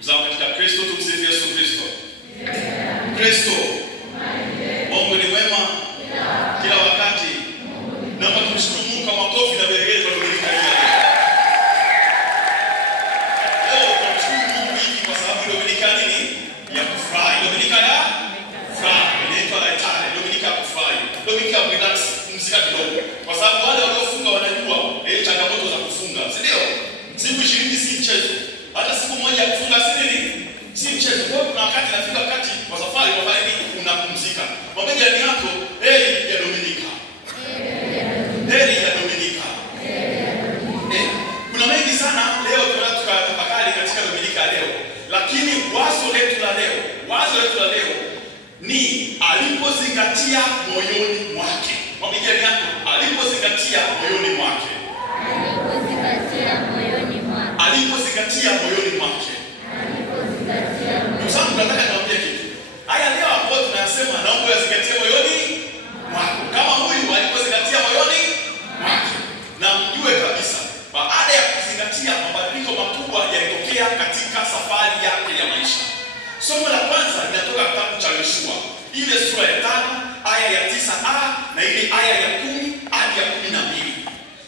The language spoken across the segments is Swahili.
Mzao katika Kristo, tumsifu Yesu Kristo. Kristo. Mungu ni wema kila wakati. Naomba tumshukuru Mungu kwa makofi na vigelegele kwa Dominika hii. Leo tunamshukuru Mungu hiki kwa sababu Dominika nini? Ya kufurahi. Dominika ya furaha. Inaitwa Laetare, Dominika ya kufurahi. Dominika ya relax, kumzika kidogo. Kwa sababu wale waliofunga wanajua changamoto za kufunga, si ndio? Siku 20 si mchezo. Hata siku moja ya kufunga si nini? Si mchezo. Kwa kuna wakati nafika wakati wa safari kwa pale nini unapumzika. Mwambie jirani yako, heri ya Dominika. Heri ya Dominika. Kuna mengi sana leo tunatafakari katika Dominika leo. Lakini wazo letu la leo ni alipozingatia moyoni mwake. Mwambie jirani yako, alipozingatia moyoni mwake. Alipozingatia moyoni mwake. Ndugu zangu, nataka niwaambie kitu. Haya leo ambayo tunasema naomba uzingatie moyoni mwako. Kama huyu alipozingatia moyoni mwake. Na mjue kabisa baada ya kuzingatia mabadiliko makubwa yalitokea katika safari yake ya maisha. Somo la kwanza linatoka kitabu cha Yoshua, ile sura ya 5 aya ya 9a na ile aya ya 10 hadi ya 12.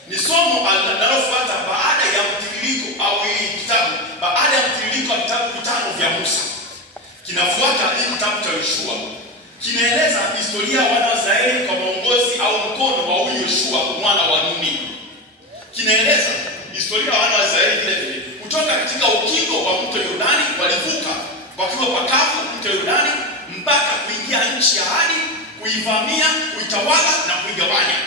Ni somo linalofuata baada ya mtiririko au hii kitabu, baada ya mtiririko wa vitabu 5 vya Musa. Kinafuata hii kitabu cha Yoshua. Kinaeleza historia ya wana wa Israeli kwa maongozi au mkono wa huyu Yoshua mwana wa Nuni. Kinaeleza historia ya wana wa Israeli vile vile kutoka katika ukingo wa mto Yordani, walivuka wakiwa pakavu mto Yordani mpaka kuingia nchi ya ahadi, kuivamia, kuitawala na kuigawanya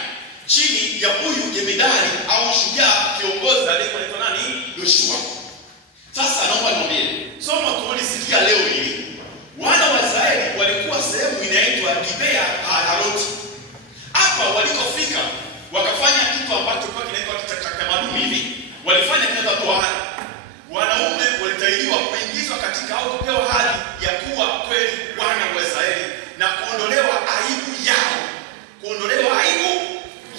chini ya huyu jemedari au shujaa kiongozi aliyekuwa nani? Yoshua. Sasa naomba niwaambie, somo tulisikia leo hili, wana wa Israeli walikuwa sehemu inaitwa Gibea Haaroti. Hapa walikofika wakafanya kitu ambacho kwa kinaitwa kitamaduni hivi. Walifanya kitu cha tohara. Wanaume walitahiriwa kuingizwa katika au kupewa hali ya kuwa kweli wana wa Israeli na kuondolewa aibu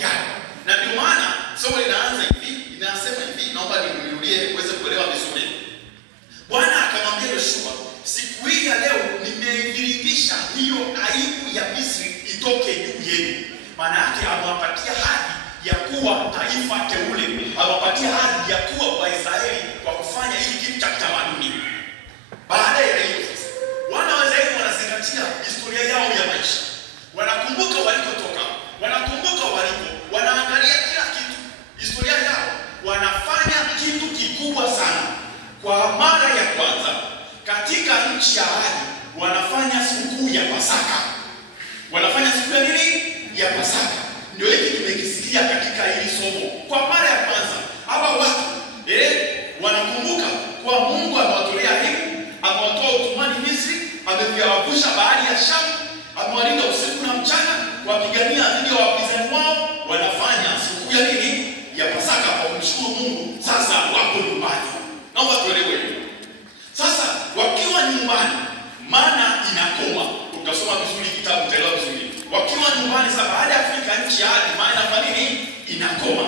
yao. Na ndio maana somo linaanza hivi, linasema hivi, naomba nirudie uweze kuelewa vizuri. Bwana akamwambia Yoshua, siku hii ya leo nimeiviringisha hiyo aibu ya Misri itoke juu yenu. Maana yake amewapatia hadi ya kuwa taifa teule, amewapatia hadi ya kuwa Waisraeli kwa kufanya hili kitu cha kitamaduni. Baada ya hiyo sasa, wana wa Israeli wanazingatia historia yao ya maisha. Wanakumbuka walikotoka, wanakumbuka walipo, wanaangalia kila kitu, historia yao. Wanafanya kitu kikubwa sana. Kwa mara ya kwanza katika nchi ya ahadi wanafanya sikukuu ya Pasaka. Wanafanya siku ya nini? Ya Pasaka. Ndio hiki tumekisikia katika hili somo. Kwa mara ya kwanza hapa watu wanakumbuka kwa Mungu amewatolea aibu, amewatoa utumwani Misri, amewavusha bahari ya Shamu, amewalinda usiku na mchana, wapigania dhidi ya wapinzani wao. Wanafanya siku ya nini? Ya Pasaka kwa kumshukuru Mungu. Sasa wako nyumbani. Naomba tuelewe hiyo. Sasa wakiwa nyumbani, maana inakoma. Utasoma vizuri kitabu utaelewa vizuri. Wakiwa nyumbani sasa baada ya kufika nchi ya ahadi, maana inafanya nini? Inakoma.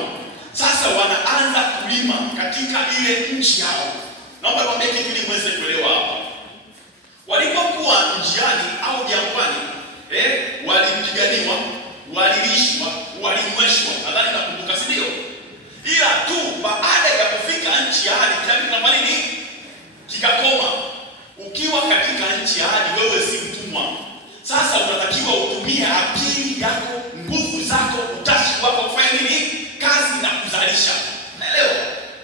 Sasa wanaanza kulima katika ile nchi yao. Naomba niwaambie kitu ili muweze kuelewa hapa. Walipokuwa njiani au jangwani, walipiganiwa, walilishwa, walinyweshwa. Nadhani nakumbuka, si ndio? Ila tu baada ya kufika nchi ya ahadi, kinafanya nini? Kikakoma. Ukiwa katika nchi ya ahadi, wewe si mtumwa. Sasa unatakiwa utumie akili yako, nguvu zako, utashi wako kufanya nini? Kazi na kuzalisha. Naelewa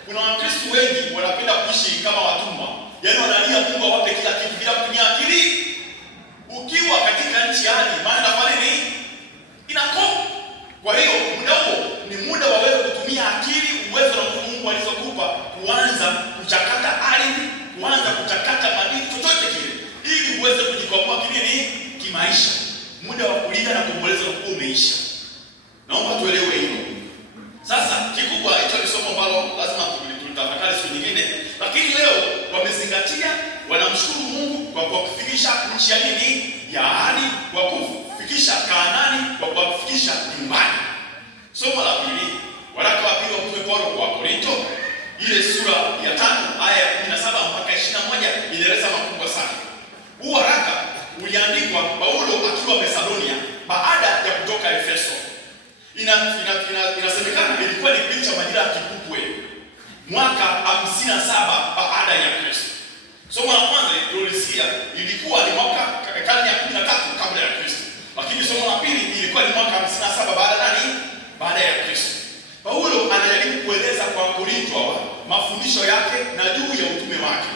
kuna Wakristo wengi wanapenda kuishi kama watumwa. Yaani wanalia Mungu awape kila kitu bila kutumia akili. Ukiwa katika nchi ya ahadi, maana inafanya nini? Inakoma. Kwa hiyo muda huo ni muda wa wewe kutumia akili, uwezo na Mungu alizokupa kuanza kuchakata ardhi, kuanza kuchakata madini chochote kile ili uweze kujikwamua kimaisha. Muda wa kulinda na kuomboleza unakuwa umeisha. Naomba tuelewe hilo. Sasa kikubwa hicho ni somo ambalo lazima tutafakari siku nyingine, lakini leo wamezingatia, wanamshukuru Mungu kwa kufikisha nchi ya nini? Ya ahadi, kwa kufikisha Kanaani, kwa kufikisha nyumbani. Somo la pili, waraka wa pili wa Mtume Paulo kwa Korinto, ile sura ya 5 aya ya 17 mpaka 21 inaeleza makubwa sana. Huu waraka uliandikwa Paulo akiwa Macedonia baada ya kutoka Efeso. Inasemekana ilikuwa ni kipindi cha majira ya kipupwe, mwaka 57 baada ya Kristo. Somo la kwanza tulisikia ilikuwa ni mwaka karne ya 13 kabla ya Kristo. Lakini somo la pili ilikuwa ni mwaka 57 baada ya Kristo. Paulo anajaribu kueleza kwa Korinto mafundisho yake na juu ya utume wake.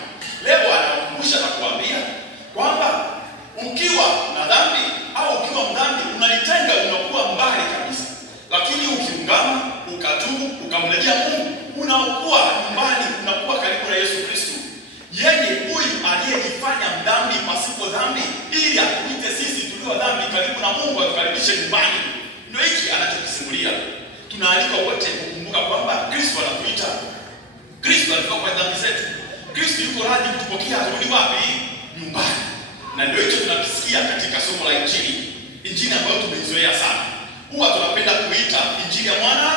Leo anakumbusha na kuambia kwamba ukiwa na dhambi au ukiwa mdhambi unalitenga, unakuwa mbali kabisa. Lakini ukiungama, ukatubu, ukamrejea Mungu, unakuwa nyumbani, unakuwa karibu na Yesu Kristo. Yeye huyu aliyejifanya mdhambi pasipo dhambi ili atuite sisi tulio dhambi karibu na Mungu, atukaribishe nyumbani. Ndio hiki anachokisimulia. Tunaalikwa wote kukumbuka kwamba Kristo anatuita. Kristo alikuwa kwa dhambi zetu. Kristo yuko radhi kutupokea, turudi wapi? Nyumbani. Na ndio hicho tunakisikia katika somo la Injili. Injili ambayo tumeizoea sana. Huwa tunapenda kuita Injili ya mwana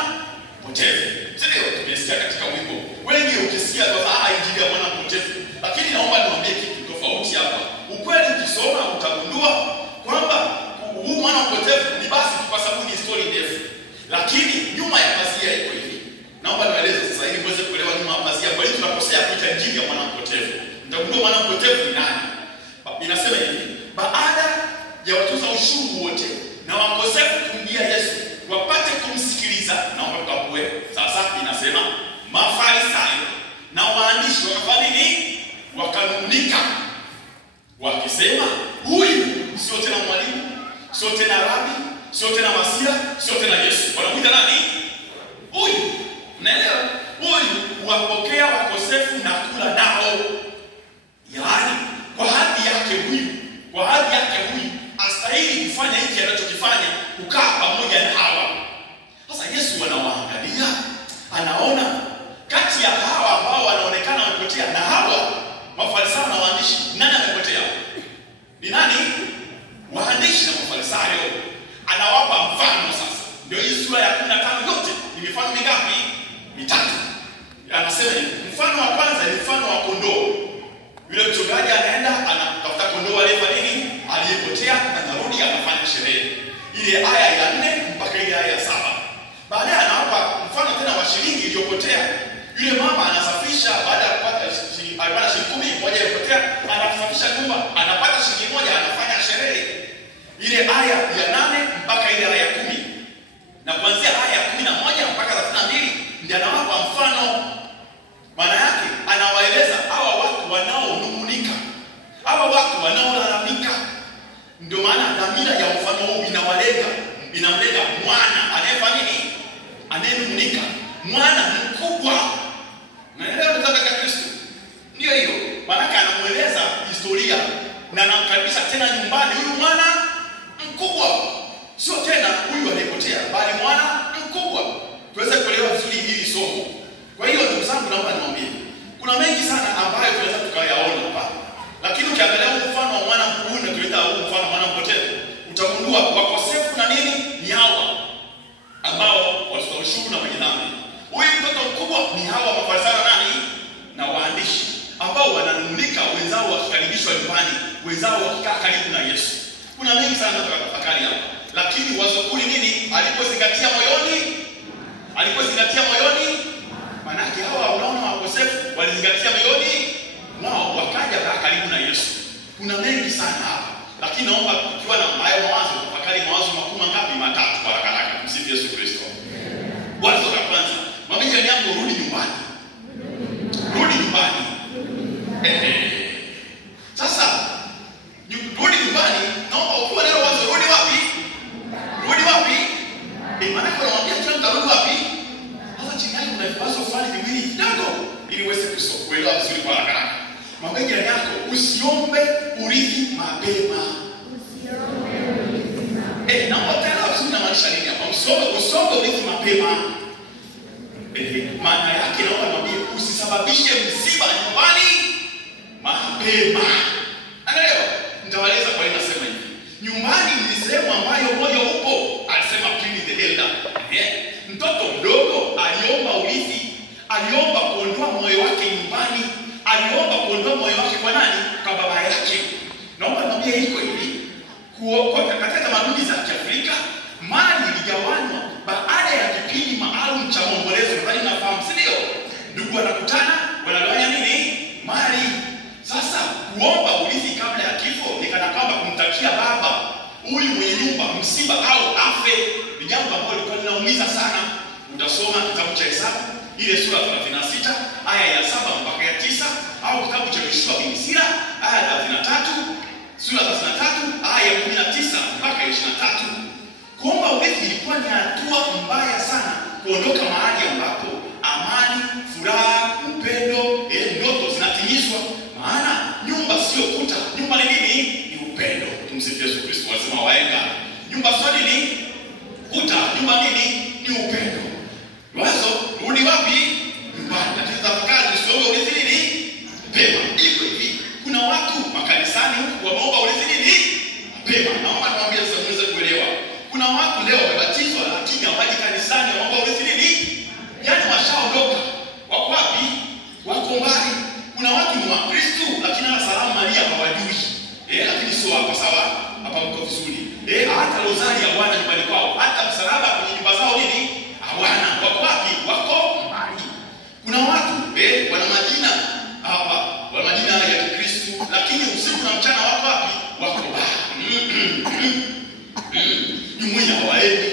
mpotevu. Sio? Tumesikia katika wimbo. Wengi ukisikia kwa Injili ya mwana mpotevu. Lakini naomba niwaambie kitu tofauti hapa. Ukweli ukisoma utagundua kwamba huu mwana mpotevu ni basi kwa sababu ni story ndefu. Lakini nyuma ya pazia iko hivi. Naomba niwaeleze sasa ili muweze kuelewa nyuma ya pazia kwa nini tunakosea kuita Injili ya mwana mpotevu. Mtagundua mwana mpotevu ni nani? Inasema hivi, baada ya watoza ushuru wote na wakosefu kumjia Yesu wapate kumsikiliza, naomba tutambue sasa inasema Mafarisayo na waandishi wakafanya nini? Wakanung'unika wakisema, huyu sio tena mwalimu, sio tena rabi, sio tena Masia, sio tena Yesu. Wanamuita nani? Huyu. Unaelewa? Huyu wapokea wakosefu na kula nao. Yaani kwa hadhi yake huyu astahili kufanya hiki anachokifanya, kukaa pamoja na hawa. Sasa Yesu anawaangalia, anaona kati ya hawa ambao wanaonekana wamepotea na hawa Mafarisayo na waandishi, nani amepotea? Ni nani? Waandishi na Mafarisayo. Anawapa mfano sasa. Ndio hii sura ya 15 yote ni mifano mingapi? 3. Anasema mfano wa kwanza ni mfano wa kondoo. Yule mchungaji anaenda anatafuta kondoo aliyepotea, anarudi anafanya sherehe. Ile aya ya 4 mpaka ile aya ya 7. Baadaye anawapa mfano tena wa shilingi iliyopotea. Yule mama anasafisha baada ya kupata shilingi 10 moja iliyopotea, anasafisha nyumba, anapata shilingi 1, anafanya sherehe. Ile aya ya 8 mpaka ile aya ya 10. Na kuanzia aya ya 11 mpaka 32 ndio anawapa mfano. Maana yake anawaeleza hawa watu wanaonung'unika, hawa watu wanaolalamika. Ndio maana dhamira ya mfano huu inamlenga mwana anayefanya nini? Anayenung'unika, mwana mkubwa. Naelewa mtaka kwa Kristo. Ndio hiyo. Maana anamueleza historia na anamkaribisha tena nyumbani huyu mwana mkubwa. Sio tena huyu aliyepotea, bali mwana mkubwa. Tuweze kuelewa vizuri hili somo. Kwa hiyo ndugu zangu, naomba niwaambie, kuna mengi sana ambayo tunaweza tukayaona hapa. Lakini ukiangalia mfano wa mwana mkuu na tuita huu mfano wa mwana mpotevu, utagundua wakosefu na nini? Ni hawa ambao watoza ushuru na wenye dhambi. Huyu mtoto mkubwa ni hawa Mafarisayo nani? Na waandishi ambao wananung'unika, wenzao wakikaribishwa nyumbani, wenzao wakikaa karibu na Yesu. Kuna mengi sana tunatafakari hapa. Lakini wazo kuu ni nini? Alipozingatia moyoni, maana yake hawa unaona wakosefu walizingatia moyoni wao, wakaja karibu na Yesu. Kuna mengi sana hapa. Lakini naomba tukiwa na hayo mawazo, tafakari mawazo makuu mangapi? 3 kwa haraka. Msifu Yesu Kristo. Wazo la kwanza, mwambie jirani yako rudi nyumbani. Rudi nyumbani. Sasa rudi nyumbani, naomba ukiwa neno wazo rudi wapi? Rudi wapi? Maana kwa mwambie kila mtu rudi wapi? Sasa chini yako kuna vipazo fulani viwili kidogo ili uweze kuelewa vizuri kwa haraka. Mwambie jirani yako usiombe urithi mapema. Naomba tena vizuri na maanisha nini hapa? Usiombe urithi mapema. Maana yake naomba mwambie usisababishe msiba nyumbani mapema. Anaelewa? Nitawaeleza kwa nini nasema hivi. Nyumbani ni sehemu ambayo moyo upo. Alisema Pliny the Elder. Mtoto mdogo aliomba urithi, aliomba kondoo kuondoa moyo wake nyumbani, aliomba kuondoa moyo wake kwa nani? Kwa baba yake. Naomba niambie iko hivi, katika tamaduni za Kiafrika mali iligawanywa baada ya kipindi maalum cha maombolezo. Nadhani nafahamu, si ndio? Ndugu wanakutana, wanagawanya nini? Mali. Sasa kuomba urithi kabla ya kifo ni kana kwamba kumtakia baba huyu mwenye nyumba msiba au afe. Ni jambo ambalo lilikuwa linaumiza sana. Utasoma kitabu cha Hesabu ile sura 36 aya ya 7 mpaka ya 9, au kitabu cha Yoshua bin Sira aya ya 33, sura 33 aya ya 19 mpaka 23. Kuomba urithi ilikuwa ni hatua mbaya sana, kuondoka mahali ambapo amani, furaha, upendo, ndoto zinatimizwa. Maana nyumba sio kuta, nyumba ni nini? Ni upendo. Tumsifu Yesu Kristo. Wasema waenga, nyumba sio nini? Kuta. Nyumba nini? Ni upendo. Wazo, rudi wapi? Nyumbani. Lakini tafakari usiombe urithi nini? Mapema. Iko hivi, kuna watu makanisani huku wameomba urithi nini? Mapema. Naomba niwaambie sasa muweze kuelewa. Kuna watu leo wamebatizwa lakini hawaji kanisani, waomba urithi nini? Yaani washaondoka. Wako wapi? Wako mbali. Kuna watu ni Wakristo lakini hata salamu Maria hawajui. Lakini sio hapa, sawa? Hapa mko vizuri. Hata rozari hawana nyumbani kwao. Hata msalaba kwenye nyumba zao nini? Hawana. Wako wapi? Wako mbali. Kuna watu wana majina hapa, wana majina ya Kikristo lakini usiku na mchana wako wapi? Wako mbali. Jumuiya hawaendi,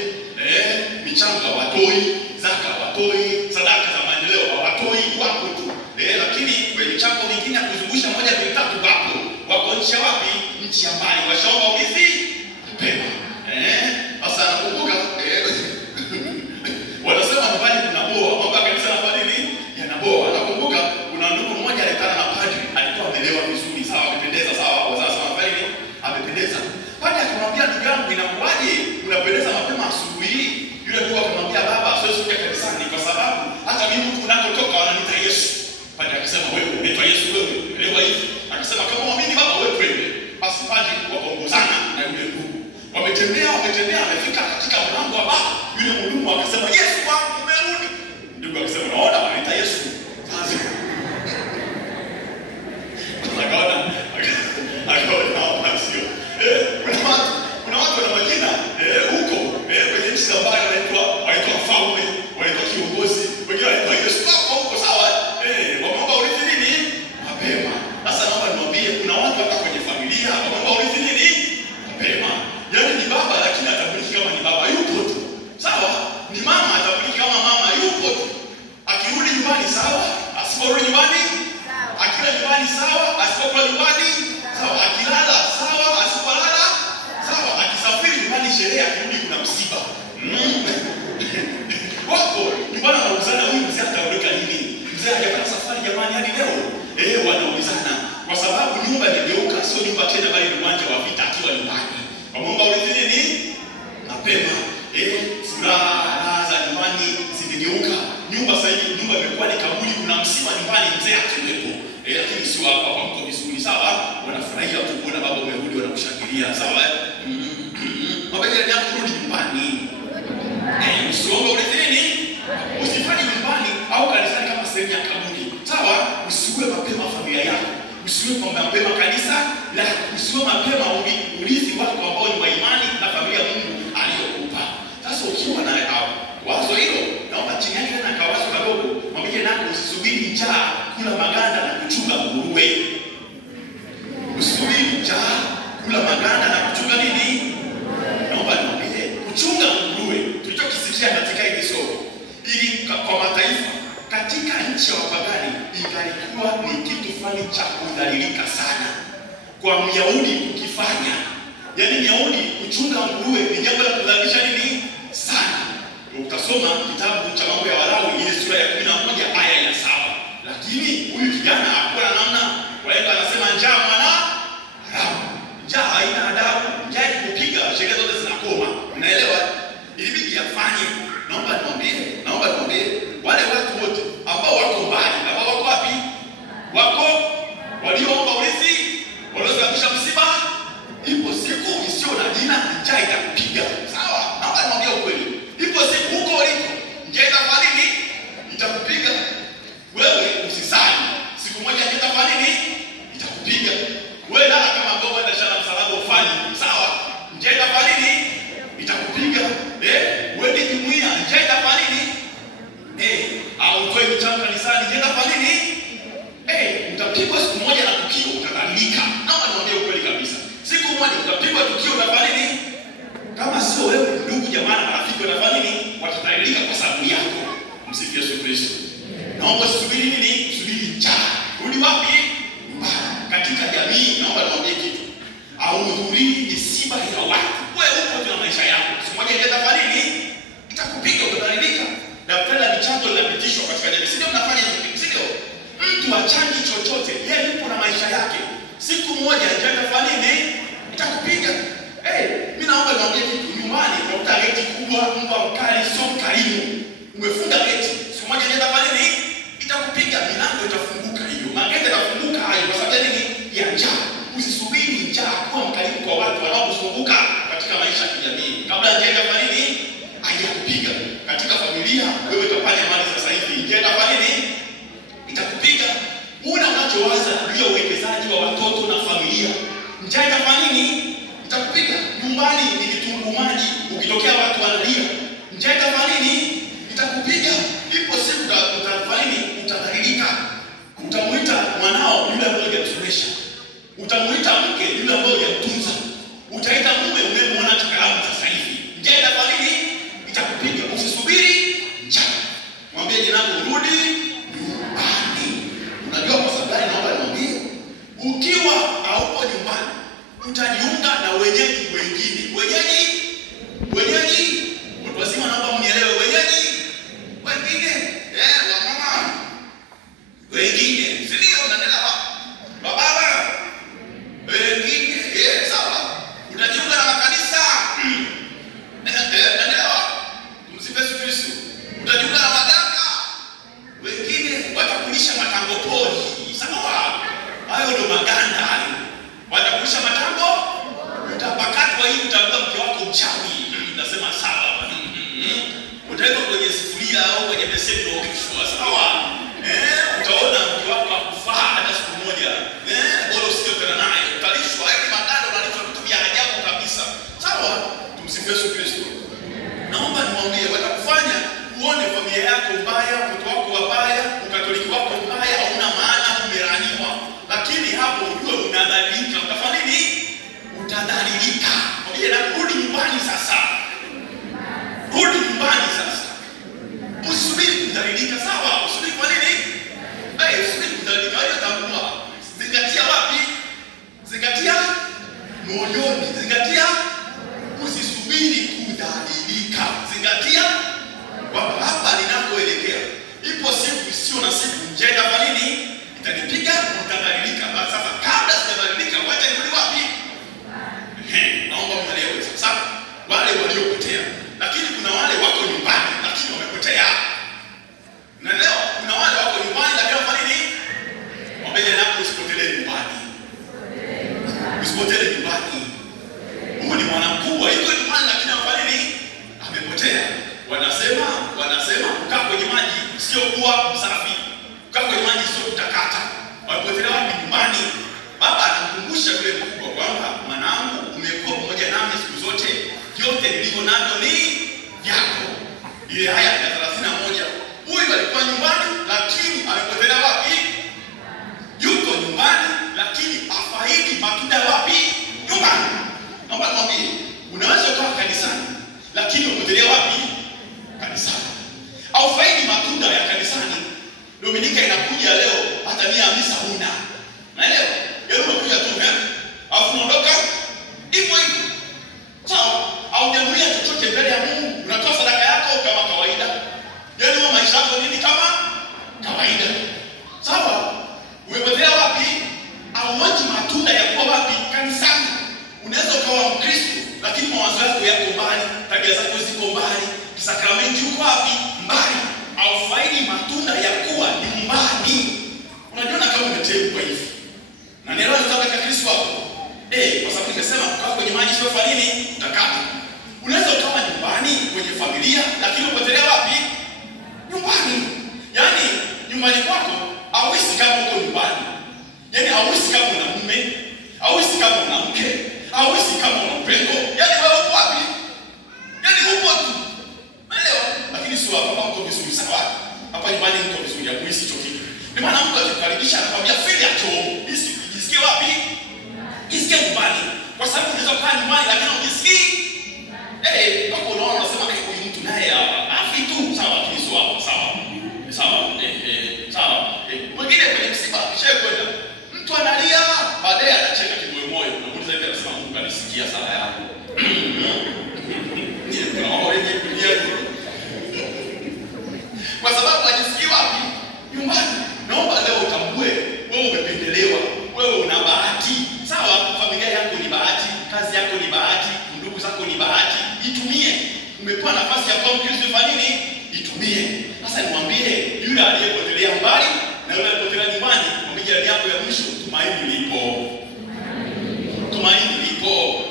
michango hawatoi, zaka hawatoi, sadaka za maendeleo hawatoi, wako tu. Lakini kwenye michango mingine ya kuzungusha moja kwa tatu wako nchi ya wapi? Nchi ya mbali. Washaomba urithi mapema. Sasa nakumbuka wanasema mbali kuna boa, mambo kanisa na nini? Yanaboa. Nakumbuka kuna ndugu mmoja alikana na padri, alikuwa amelewa vizuri, sawa, amependeza, sawa, wazasema mbali ni amependeza. Padri akamwambia, ndugu yangu inakuaje unapendeza mapema asubuhi? Yule ndugu akamwambia, baba siwezi kuja kanisani kwa sababu hata mimi huko nakotoka wananiita Yesu. Padri akasema, wewe unaitwa Yesu wewe? Elewa hivi. Akasema, kama muamini baba wewe twende. Basi padri wakaongozana na yule ndugu. Wametembea, amefika katika mlango wa baba. Yule mhudumu akasema, Yesu wangu umerudi. Ndugu akasema, naona wanaita Yesu. Sasa akaona hapa sio. Kuna watu wana majina huko kwenye nchi ambayo wanaitwa mfalme, wanaitwa kiongozi, wengine wanaitwa Yesu huko, sawa? Wameomba urithi nini? Mapema. Sasa naomba niwaambie, kuna watu hata kwenye familia wameomba urithi nini? Mapema. Yaani ni baba lakini atabuliki kama ni baba, yupo tu. Sawa? Ni mama atabuliki kama mama, yupo tu. Akirudi nyumbani sawa, asiporudi nyumbani sawa. Akila nyumbani sawa, asipokuwa nyumbani sawa. Akilala sawa, asipolala sawa. Akisafiri nyumbani sherehe, akirudi kuna msiba. Wako nyumbani wanaulizana, huyu mzee ataondoka lini? Mzee hajapata safari jamani hadi leo. Wanaulizana kwa sababu nyumba imegeuka, sio nyumba tena bali ni uwanja wa vita akiwa nyumbani. Wameomba urithi nini? Mapema. Furaha za nyumbani zimegeuka. Nyumba sasa hivi nyumba imekuwa ni kaburi, kuna msiba nyumbani mzee akiwepo. Lakini sio hapa kwa mko vizuri, sawa? Wanafurahia kuona baba umerudi, wanakushangilia, sawa? Mabaya ya kurudi nyumbani. Usiombe urithi nini? Usifanye nyumbani au kanisani kama sehemu ya kaburi. Sawa? Usiwe mapema familia yako. Usiwe mapema kanisa, la usiwe mapema urithi wako ambao ni wa imani na familia Mungu aliyokupa. Sasa ukiwa na wazo hilo, naomba chini yake na kawazo kadogo, mwambie nako usisubiri njaa kula maganda na kuchunga nguruwe. Usisubiri njaa kula maganda na kuchunga nini? Naomba niambie, kuchunga nguruwe tulichokisikia katika hili somo, ili kwa mataifa katika nchi ya wapagani ingalikuwa ni kitu fulani cha kudhalilika sana kwa Myahudi kukifanya. Yaani Myahudi kuchunga nguruwe ni jambo la kudhalilisha nini? Sana. Utasoma kitabu cha Mambo ya Walawi ile sura ya 11 aya ya 7. Lakini huyu kijana hakuwa na namna, waenda anasema njaa mwana haramu. Njaa haina adabu, njaa ikupiga sheria zote zinakoma. Unaelewa? Ilibidi afanye. Naomba niwaambie wale watu wote ambao wako mbali, ambao wako wapi? Wako walioomba urithi, waliosababisha msiba, ipo siku isiyo na jina njaa itakupiga. Sawa? Naomba niwaambie ukweli. Ipo siku huko uliko njaa itafanya nini? Itakupiga. Wewe Tumsifu Yesu Kristo. Naomba usubiri nini? Usubiri njaa. Rudi wapi? Katika jamii naomba niwaambie kitu. Hauhudhurii misiba ya watu. Wewe uko tu na maisha yako. Siku moja inaenda fariki, itakupiga utadhalilika. Daftari la michango linapitishwa katika jamii. Sio mnafanya hivi, sio? Mtu achangi chochote, yeye yupo na maisha yake. Siku moja itaenda fariki, itakupiga. Mimi naomba niwaambie kitu. Nyumbani unakuta geti kubwa, mbwa mkali, sio mkarimu. Umefunga geti. Siku moja inaenda fariki, itakupiga, milango itafunguka hiyo. Mageti yatafunguka hayo kwa sababu nini? Ya njaa. Usisubiri njaa kuwa mkarimu kwa watu wanaokuzunguka katika maisha ya kijamii. Kabla njaa kwa nini? Haijakupiga. Katika familia wewe utafanya mali sasa hivi. Njaa kwa nini? Itakupiga. Una unachowaza juu ya uwekezaji wa watoto na familia. Njaa kwa nini? Itakupiga. Nyumbani ni kitunguu maji. Ukitokea watu wanalia. Njaa kwa nini? Itakupiga. Ipo siku utafanya nini? Utadhalilika. Utamuita mwanao yule ambaye hujamsomesha. Utamuita mke yule ambaye hujamtunza. Utaita mume umemwona takaramu sasa hivi. Njaa kwa nini? Itakupiga. Usisubiri njaa. Mwambie jirani urudi nyumbani. Unajua kwa sababu gani naomba niwaambie? Ukiwa haupo nyumbani, utajiunga na wenyeji wengine. Wenyeji. Watu wazima naomba mnielewe wenyeji. Wengine. Wamama. Wengine. Sio unanielewa? Baba. Wengine. Sawa. Utajiunga na makanisa. Unanielewa? Tumsifu Yesu Kristo. Utajiunga na madanga. Wengine watakulisha matango pori. Sawa. Hayo ndo maganda hayo. Watakulisha matango. Utapakatwa hii utakuwa mke wako mchawi. Nasema sawa. Utaweka kwenye sufuria au kwenye beseni na ukishua. Sawa. Utaona mke wako akufaa hata siku moja. Bora usikutane naye. Utalishwa hivi maganda unalishwa vitu vya ajabu kabisa. Sawa? Tumsifu Yesu Kristo. Naomba niwaambie watakufanya uone familia yako mbaya, mtoto wako wabaya, ukatoliki wako mbaya, hauna maana, umeraniwa. Lakini hapo ujue unadhalilika. Utafanya nini? Utadhalilika. Mwambie na rudi nyumbani sasa. Rudi nyumbani sasa. Usubiri kudhalilika, sawa? Usubiri kwa nini? Usubiri kudhalilika. Hayo tambua. Zingatia wapi? Zingatia moyoni. Zingatia usisubiri kudhalilika. Zingatia kwamba hapa ninakoelekea. Ipo siku sio na siku njema kwa nini? Itanipiga utadhalilika. Basi sasa kabla sijadhalilika wacha nirudi wapi? Naomba mwelewe sasa. Wale waliopotea. Lakini kuna wale wako nyumbani lakini wamepotea. Na leo kuna wale wako nyumbani lakini wafanya nini? Wamekuja na kusipotelea nyumbani. Usipotelee nyumbani. Huyu ni mwanamkubwa yuko nyumbani lakini wafanya nini? Amepotea. Wanasema kukaa kwenye maji sio kuwa msafi. Kukaa kwenye maji sio kutakata. Wamepotelea wapi? Nyumbani. Baba anamkumbusha yule mkubwa kwamba mwanangu umekuwa pamoja nami siku zote. Yote nilivyo navyo ni vyako. Ile haya ya 31. Huyu alikuwa nyumbani lakini amepotelea wapi? Yuko nyumbani lakini afaidi matunda wapi? Nyumbani. Naomba niwaambie, unaweza kuwa kanisani lakini umepotelea wapi? Kanisani. Au faidi matunda ya kanisani. Dominika inakuja leo hata nia misa huna. Naelewa? Yeye unakuja tu afu unaondoka hivyo. Sawa? Au jamulia chochote mbele ya Mungu, unatoa sadaka yako kama kawaida. Yaani wewe maisha yako nini kama kawaida. Sawa? Umepotea wapi? Au wachi matunda ya kuwa wapi? Kanisani. Unaweza kuwa Mkristo lakini mawazo yako yako mbali, tabia zako ziko mbali, sakramenti uko wapi? Mbali. Au faidi matunda ya kuwa nyumbani. Unajua kama umetengwa hivi. Na neno la katika Kristo hapo. Kwa sababu nimesema kukaa kwenye maji sio fanya nini? Utakata. Unaweza ukawa nyumbani kwenye familia lakini upotelea wapi? Nyumbani. Yaani nyumbani kwako hauishi kama uko nyumbani. Yaani hauishi kama una mume, hauishi kama una mke, hauishi kama una upendo. Yaani wewe uko wapi? Yaani upo tu. Unaelewa? Lakini sio hapa uko vizuri sawa. Hapa nyumbani uko vizuri ya kuishi hicho kitu. Ni maana mtu akikukaribisha anakuambia feel at home. Jisikie wapi? Jisikie nyumbani. Kwa sababu unaweza kukaa nyumbani lakini ujisikii. Hapo unaona unasema huyu mtu naye hapa. Afi tu. anacheka kimoyomoyo, namuuliza hivi, anasema Mungu kanisikia sala yako. Ni kuna mambo yenye dunia hii. Kwa sababu hajisikii wapi? Nyumbani. Naomba leo utambue wewe umependelewa, wewe una bahati. Sawa, familia yako ni bahati, kazi yako ni bahati, ndugu zako ni bahati. Itumie. Umepewa nafasi ya kuwa Mkristo, fanya nini? Itumie. Sasa nimwambie yule aliyepotelea mbali na yule aliyepotelea nyumbani, mwambie jirani yako ya mwisho, tumaini lipo. Tumaini lipo.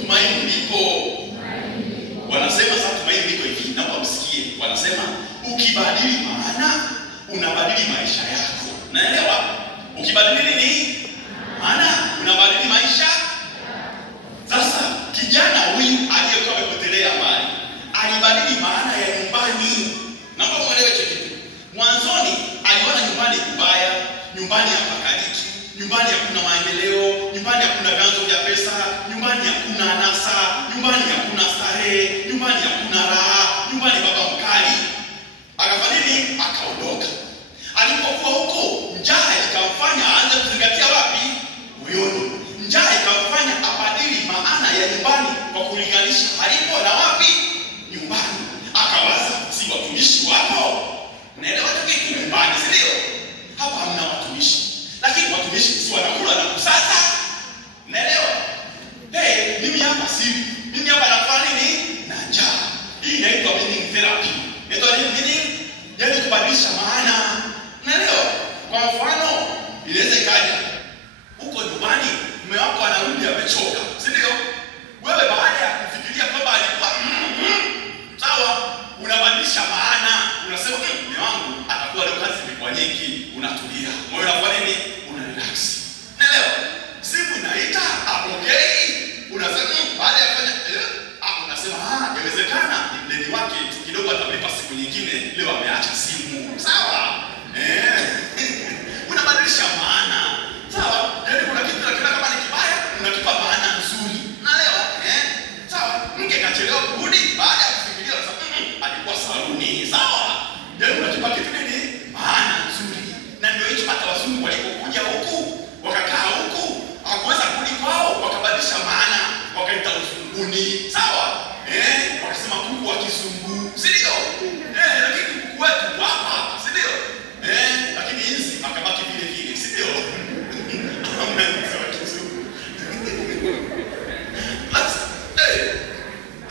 Tumaini lipo. Wanasema sasa tumaini liko hivi, naomba msikie. Wanasema ukibadili maana unabadili maisha yako. Naelewa? Ukibadili nini? Maana unabadili maisha. Sasa kijana huyu aliyekuwa amepotelea mbali alibadili maana ya nyumbani. Naomba muelewe kitu. Mwanzoni aliona nyumbani kubaya, nyumbani hapakaliki, nyumbani hakuna maendeleo, nyumbani hakuna vyanzo vya pesa, nyumbani hakuna anasa, nyumbani hakuna starehe, nyumbani hakuna raha, nyumbani baba mkali. Akafanya nini? Akaondoka. Alipokuwa huko, njaa ikamfanya aanze kuzingatia wapi? Moyoni. Njaa ikamfanya abadili maana ya nyumbani kwa kulinganisha alipo na wapi? Nyumbani. Akawaza, si watumishi wapo? Unaelewa kitu nyumbani, si ndio? Hapa hamna watumishi. Lakini watumishi si wanakula na kusasa. Unaelewa? Mimi hapa si. Mimi hapa nafanya nini? Na njaa. Hii inaitwa meaning therapy. Inaitwa nini? Yaani kubadilisha maana. Unaelewa? Kwa mfano, inaweza kaja huko nyumbani mume wako anarudi amechoka, si ndio? Wewe baada ya kufikiria kwamba alikuwa sawa, unabadilisha maana, unasema mume wangu atakuwa leo kazi imekuwa nyingi, unatulia. Moyo unafanya nini? Una relax. Unaelewa? Simu inaita, apokei. Unasema baada ya kufanya unasema inawezekana mdeni wake kidogo atalipa siku nyingine, leo ameacha simu. Sawa? Unabadilisha maana. Sawa? Yaani kuna kitu kama ni kibaya, unakipa maana nzuri. Unaelewa? Sawa? Mke kachelewa kurudi baada ya kufikiria alikuwa saluni. Sawa? Yaani unakipa kitu nini? Maana nzuri. Na ndio hicho hata wazungu walipokuja huku, wakakaa huku, hawakuweza kurudi kwao, wakabadilisha maana, wakaita uzunguni. Sawa? Wakasema kuku wa kizungu. Si ndio? Lakini kuku wetu hapa, si ndio? Lakini hizi akabaki vile vile, si ndio?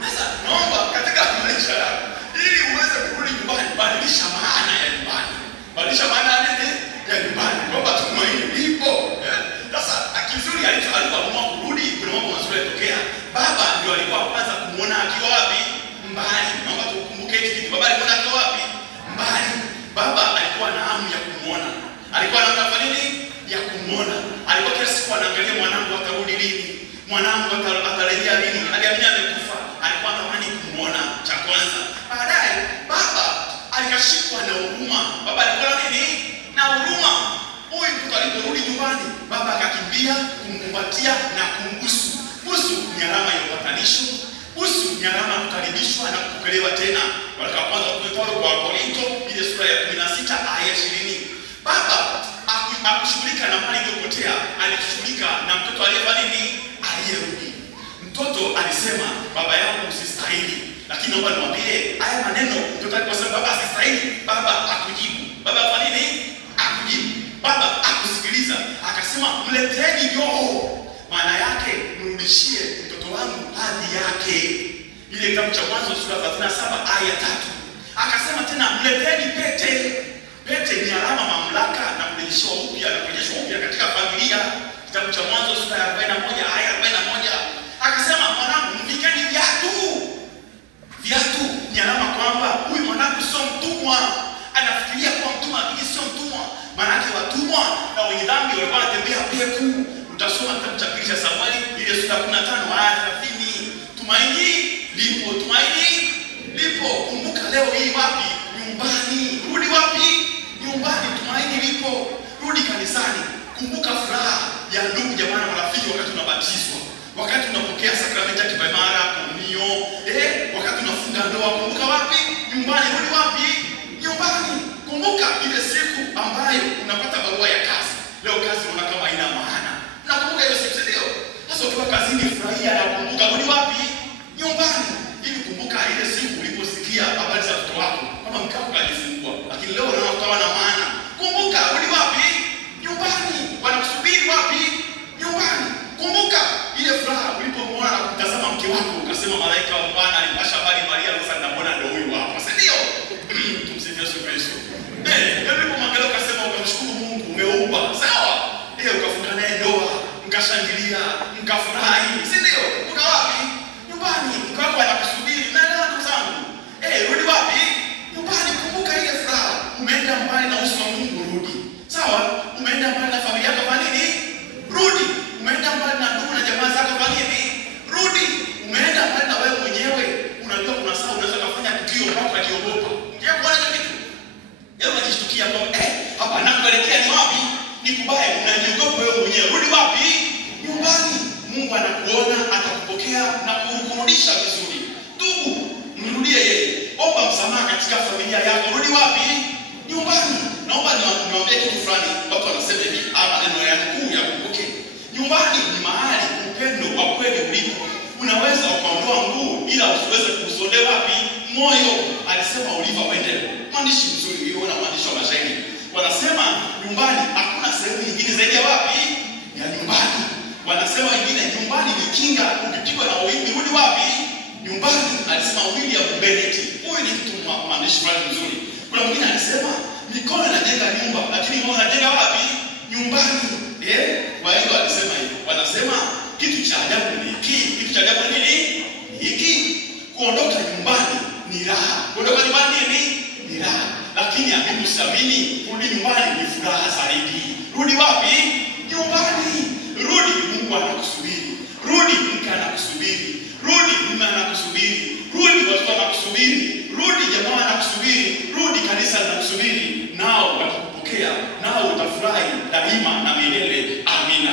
Sasa naomba katika maisha yako ili uweze kurudi nyumbani, badilisha maana ya nyumbani. Badilisha maana ya nini? Ya nyumbani. Kwamba tumaini lipo. Sasa akizuri alipoamua kurudi, kuna mambo mazuri yalitokea. Baba ndio alikuwa kwanza kumuona akiwa wapi? Mbali. Naomba tukumbuke hiki kitu. Baba alikuwa akiwa wapi? Mbali. Baba alikuwa na hamu ya kumuona. Alikuwa anataka nini? Ya kumuona. Alikuwa kila siku anaangalia mwanangu atarudi lini? Mwanangu atarejea lini? Aliamini amekufa. Alikuwa anatamani kumuona cha kwanza. Baadaye baba alikashikwa na huruma. Baba alikuwa na nini? Na huruma. Huyu mtoto aliporudi nyumbani, baba akakimbia kumkumbatia na kumbusu. Busu ni alama ya upatanisho. Busu ni alama ya kukaribishwa na kupokelewa tena. Waraka wa kwanza wa Paulo kwa Korinto, ile sura ya 16 aya 20. Baba hakushughulika na mali iliyopotea, alishughulika na mtoto aliyefanya nini? Aliyerudi. Mtoto alisema, baba yangu usistahili. Lakini naomba niwaambie, haya maneno mtoto aliposema baba asistahili, baba akujibu. Baba afanya nini? Akujibu. Baba akusikiliza. Akasema, mleteni roho. Maana yake mrudishie mtoto wangu hadhi yake. Ile kitabu cha Mwanzo sura 37 aya 3. Akasema tena, mleteni pete. Pete ni alama mamlaka na kurejeshwa upya na kurejeshwa upya katika familia. Kitabu cha Mwanzo sura ya 41 aya 41. Akasema, mwanangu mvikeni viatu. Viatu ni alama kwamba huyu mwanangu sio mtumwa. Anafikiria kuwa mtumwa lakini sio mtumwa. Maana yake watumwa na wenye dhambi walikuwa wanatembea peku. Utasoma kitabu cha pili cha Samueli ile sura 15 aya 30. Tumaini lipo, tumaini lipo. Kumbuka leo hii wapi? Nyumbani. Rudi wapi? Nyumbani. Tumaini lipo. Rudi kanisani. Kumbuka furaha ya ndugu jamaa na marafiki wakati unabatizwa. Wakati unapokea sakramenti ya kipaimara, komunio, wakati unafunga ndoa, kumbuka wapi? Nyumbani. Rudi wapi? Nyumbani. Kumbuka ile siku ambayo unapata barua ya kazi. Leo kazi unaona kama haina maana. umetoka kazini, furahia na kumbuka rudi wapi? Nyumbani. Ili kumbuka ile siku uliposikia habari za mtoto wako kama mkao kajifungua, lakini leo unaona kama na maana. Kumbuka rudi wapi? Nyumbani. Wanakusubiri wapi? Nyumbani. Kumbuka ile furaha ulipomwona na kutazama mke wako, ukasema malaika wa Bwana alipasha habari Maria, sasa namuona ndio huyu hapa. Si ndio? Tumsifu Yesu Kristo. Ulipomwangalia ukasema ukamshukuru Mungu umeumba. Sawa? Ukafunga naye ndoa, mkashangilia, mkafurahi. Si ndio? Kumbuka wapi? Nyumbani. Mke wako anakusubiri. Na ndugu zangu, rudi wapi? Nyumbani. Kumbuka ile furaha. Umeenda mbali na uso wa Mungu, rudi. Sawa? Umeenda mbali na familia yako, fanya nini? Rudi. Umeenda mbali na ndugu na jamaa zako, fanya nini? Rudi. Umeenda mbali na wewe mwenyewe. Unajua kuna saa unaweza kufanya tukio mpaka ukiogopa. Ndio kuona hicho kitu. Leo unajishtukia kwamba hapa nakuelekea ni wapi? Ni kubaya, unajiogopa wewe mwenyewe. Rudi wapi? Nyumbani. Mungu anakuona, atakupokea na kukurudisha vizuri. Tubu, mrudie yeye. Omba msamaha katika familia yako. Rudi wapi? Nyumbani. Naomba niwaambie kitu fulani. Watu wanasema hivi, maneno ya kuu ya kupokea. Nyumbani ni mahali upendo wa kweli ulipo. Unaweza ukaondoa nguo ila usiweze kuusolewa wapi? Moyo. Alisema Oliver Wendell. Mwandishi mzuri, uliona mwandishi wa mashairi. Wanasema nyumbani hakuna sehemu nyingine zaidi ya wapi? Ya nyumbani. Wanasema wengine nyumbani ni kinga, ukipigwa na wimbi rudi wapi? Nyumbani. Alisema William Bennett. Huyu ni mtu mwandishi fulani mzuri. Kuna mwingine alisema mikono inajenga nyumba, lakini moyo unajenga wapi? Nyumbani. Kwa hiyo alisema hivyo. Wanasema kitu cha ajabu ni hiki. Kitu cha ajabu ni nini? Hiki. Kuondoka nyumbani ni raha. Kuondoka nyumbani ni raha. Lakini habibu samini, rudi nyumbani ni furaha zaidi. Rudi wapi? Nyumbani. Rudi, Mungu anakusubiri. Rudi, mke anakusubiri. Rudi, mume anakusubiri. Rudi, watoto anakusubiri. Rudi, jamaa anakusubiri. Rudi, kanisa linakusubiri. Nao watakupokea. Nao utafurahi daima na milele. Amina.